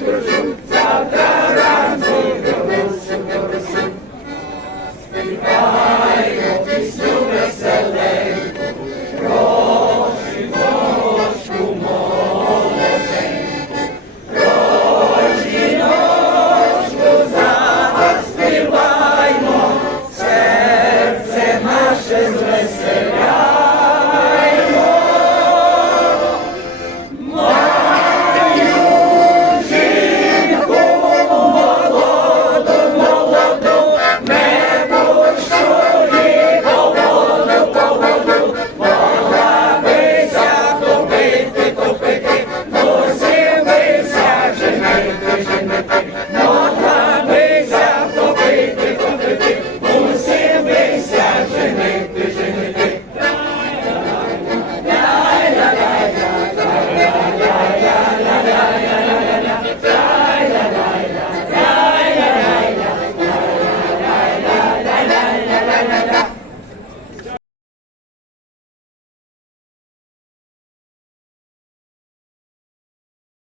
Завтра ранку,